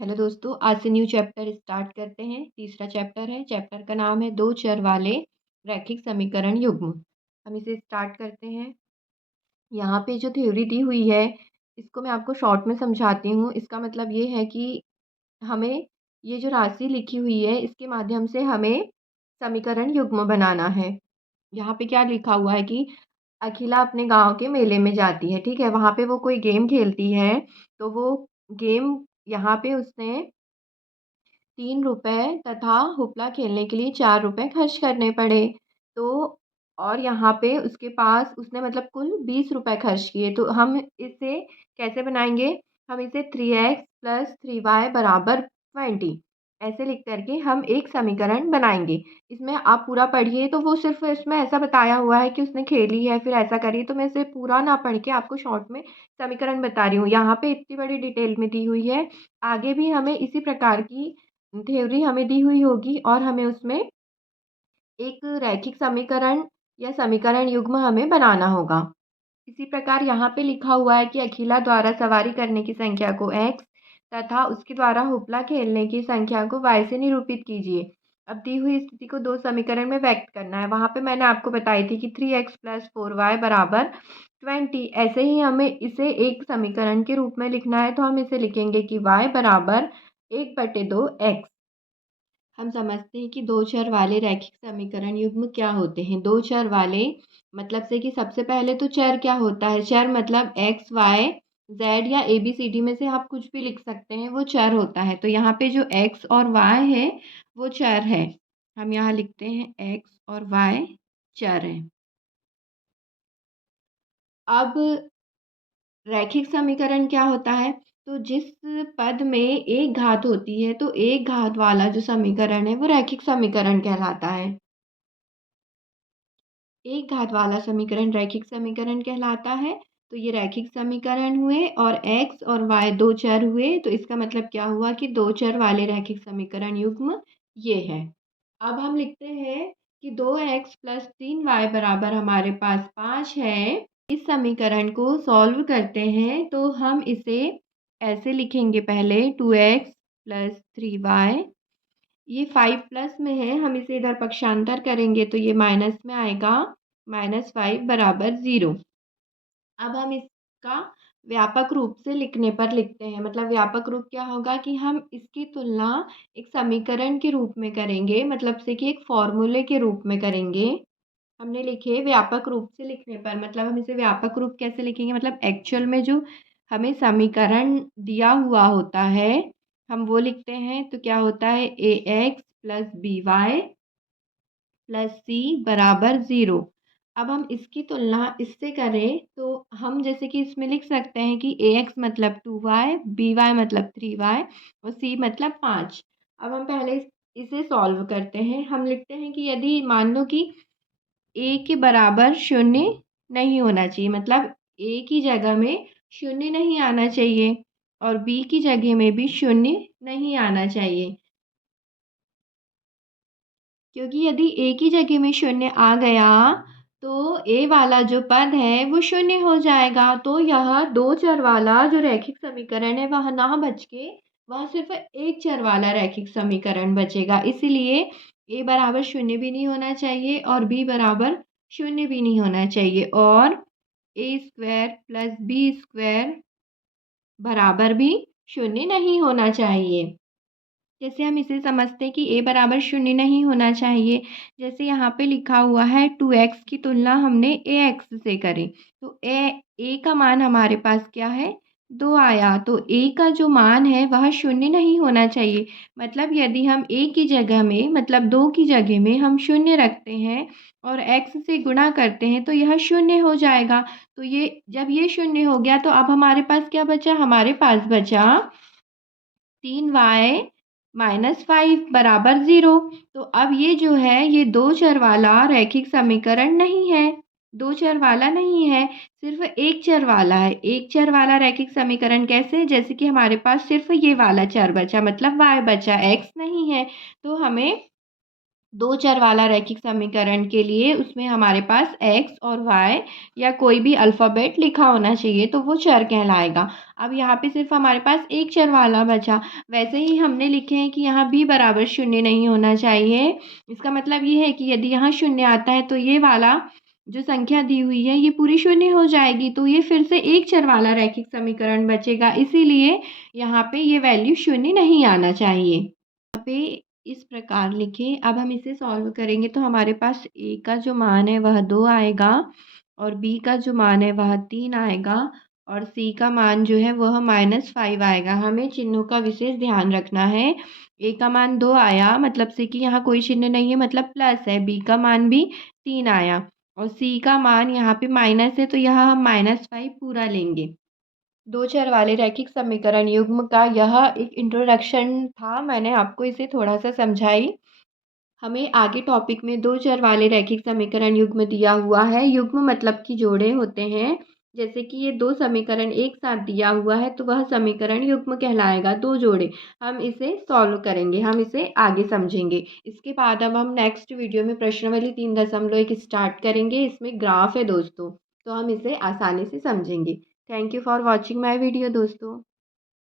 Hello दोस्तों, आज से न्यू चैप्टर स्टार्ट करते हैं। तीसरा चैप्टर है। चैप्टर का नाम है दो चर वाले रैखिक समीकरण युग्म। हम इसे स्टार्ट करते हैं। यहाँ पे जो थ्योरी दी हुई है इसको मैं आपको शॉर्ट में समझाती हूँ। इसका मतलब ये है कि हमें ये जो राशि लिखी हुई है इसके माध्यम से हमें समीकरण युग्म बनाना है। यहाँ पे क्या लिखा हुआ है कि अखिला अपने गांव के मेले में जाती है। ठीक है, वहाँ पे वो कोई गेम खेलती है। तो वो गेम यहाँ पे उसने 3 रुपए तथा हुप्पला खेलने के लिए 4 रुपए खर्च करने पड़े। तो और यहाँ पे उसके पास उसने मतलब कुल 20 रुपए खर्च किए। तो हम इसे कैसे बनाएंगे? हम इसे 3x प्लस 3y बराबर 20 ऐसे लिख करके हम एक समीकरण बनाएंगे। इसमें आप पूरा पढ़िए। तो वो सिर्फ इसमें ऐसा बताया हुआ है कि उसने खेली है फिर ऐसा करिए। तो मैं इसे पूरा ना पढ़ के आपको शॉर्ट में समीकरण बता रही हूँ। यहाँ पे इतनी बड़ी डिटेल में दी हुई है। आगे भी हमें इसी प्रकार की थ्योरी हमें दी हुई होगी और हमें उसमें एक रैखिक समीकरण या समीकरण युग्म हमें बनाना होगा। इसी प्रकार यहाँ पे लिखा हुआ है कि अखिला द्वारा सवारी करने की संख्या को x तथा उसके द्वारा हुप्पला खेलने की संख्या को y से निरूपित कीजिए। अब दी हुई स्थिति को दो समीकरण में व्यक्त करना है। वहाँ पे मैंने आपको बताई थी कि 3x प्लस 4y बराबर 20। ऐसे ही हमें इसे एक समीकरण के रूप में लिखना है। तो हम इसे लिखेंगे कि y बराबर 1/2x। हम समझते हैं कि दो चर वाले रैखिक समीकरण युग्म क्या होते हैं। दो चर वाले मतलब से कि सबसे पहले तो चर क्या होता है? चर मतलब एक्स वाई जेड या ए बी सी डी में से आप कुछ भी लिख सकते हैं, वो चर होता है। तो यहाँ पे जो एक्स और वाई है वो चर है। हम यहाँ लिखते हैं एक्स और वाई चर है। अब रैखिक समीकरण क्या होता है? तो जिस पद में एक घात होती है तो एक घात वाला जो समीकरण है वो रैखिक समीकरण कहलाता है। एक घात वाला समीकरण रैखिक समीकरण कहलाता है। तो ये रैखिक समीकरण हुए और x और y दो चर हुए। तो इसका मतलब क्या हुआ कि दो चर वाले रैखिक समीकरण युग्म ये है। अब हम लिखते हैं कि 2x प्लस 3y बराबर हमारे पास 5 है। इस समीकरण को सॉल्व करते हैं तो हम इसे ऐसे लिखेंगे। पहले 2x प्लस 3y, ये 5 प्लस में है, हम इसे इधर पक्षांतर करेंगे तो ये माइनस में आएगा। -5 बराबर 0। अब हम इसका व्यापक रूप से लिखने पर लिखते हैं। मतलब व्यापक रूप क्या होगा कि हम इसकी तुलना एक समीकरण के रूप में करेंगे, मतलब से कि एक फॉर्मूले के रूप में करेंगे। हमने लिखे व्यापक रूप से लिखने पर, मतलब हम इसे व्यापक रूप कैसे लिखेंगे? मतलब एक्चुअल में जो हमें समीकरण दिया हुआ होता है हम वो लिखते हैं। तो क्या होता है? ax plus B Y plus C बराबर 0। अब हम इसकी तुलना इससे करें तो हम जैसे कि इसमें लिख सकते हैं कि ax मतलब 2y, by मतलब 3y और c मतलब 5। अब हम पहले इसे सॉल्व करते हैं। हम लिखते हैं कि यदि मान लो कि a के बराबर 0 नहीं होना चाहिए, मतलब a की जगह में 0 नहीं आना चाहिए और b की जगह में भी 0 नहीं आना चाहिए। क्योंकि यदि ए की जगह में 0 आ गया तो ए वाला जो पद है वो 0 हो जाएगा। तो यह दो चर वाला जो रैखिक समीकरण है वह ना बच के वह सिर्फ एक चर वाला रैखिक समीकरण बचेगा। इसीलिए ए बराबर 0 भी नहीं होना चाहिए और बी बराबर 0 भी नहीं होना चाहिए और ए स्क्वायर प्लस बी स्क्वायर बराबर भी 0 नहीं होना चाहिए। जैसे हम इसे समझते हैं कि a बराबर 0 नहीं होना चाहिए। जैसे यहाँ पे लिखा हुआ है 2x की तुलना हमने ax से करी तो a का मान हमारे पास क्या है? 2 आया। तो a का जो मान है वह 0 नहीं होना चाहिए। मतलब यदि हम a की जगह में मतलब 2 की जगह में हम 0 रखते हैं और x से गुणा करते हैं तो यह 0 हो जाएगा। तो ये जब ये 0 हो गया तो अब हमारे पास क्या बचा? हमारे पास बचा 3y -5 बराबर 0। तो अब ये जो है ये दो चर वाला रैखिक समीकरण नहीं है, दो चर वाला नहीं है, सिर्फ एक चर वाला है। एक चर वाला रैखिक समीकरण कैसे? जैसे कि हमारे पास सिर्फ ये वाला चर बचा, मतलब y बचा, x नहीं है। तो हमें दो चर वाला रैखिक समीकरण के लिए उसमें हमारे पास x और y या कोई भी अल्फ़ाबेट लिखा होना चाहिए, तो वो चर कहलाएगा। अब यहाँ पे सिर्फ हमारे पास एक चर वाला बचा। वैसे ही हमने लिखे हैं कि यहाँ b बराबर शून्य नहीं होना चाहिए। इसका मतलब ये है कि यदि यहाँ शून्य आता है तो ये वाला जो संख्या दी हुई है ये पूरी शून्य हो जाएगी, तो ये फिर से एक चर वाला रैखिक समीकरण बचेगा। इसीलिए यहाँ पे ये वैल्यू शून्य नहीं आना चाहिए। यहाँ पे इस प्रकार लिखें। अब हम इसे सॉल्व करेंगे तो हमारे पास a का जो मान है वह 2 आएगा और b का जो मान है वह 3 आएगा और c का मान जो है वह -5 आएगा। हमें चिन्हों का विशेष ध्यान रखना है। a का मान 2 आया मतलब से कि यहाँ कोई चिन्ह नहीं है, मतलब प्लस है। b का मान भी 3 आया और c का मान यहाँ पे माइनस है, तो यहाँ हम -5 पूरा लेंगे। दो चर वाले रैखिक समीकरण युग्म का यह एक इंट्रोडक्शन था। मैंने आपको इसे थोड़ा सा समझाई। हमें आगे टॉपिक में दो चर वाले रैखिक समीकरण युग्म दिया हुआ है। युग्म मतलब कि जोड़े होते हैं। जैसे कि ये दो समीकरण एक साथ दिया हुआ है तो वह समीकरण युग्म कहलाएगा, दो जोड़े। हम इसे सॉल्व करेंगे, हम इसे आगे समझेंगे। इसके बाद अब हम नेक्स्ट वीडियो में प्रश्नावली 3.1 स्टार्ट करेंगे। इसमें ग्राफ है दोस्तों, तो हम इसे आसानी से समझेंगे। Thank you for watching my video दोस्तों।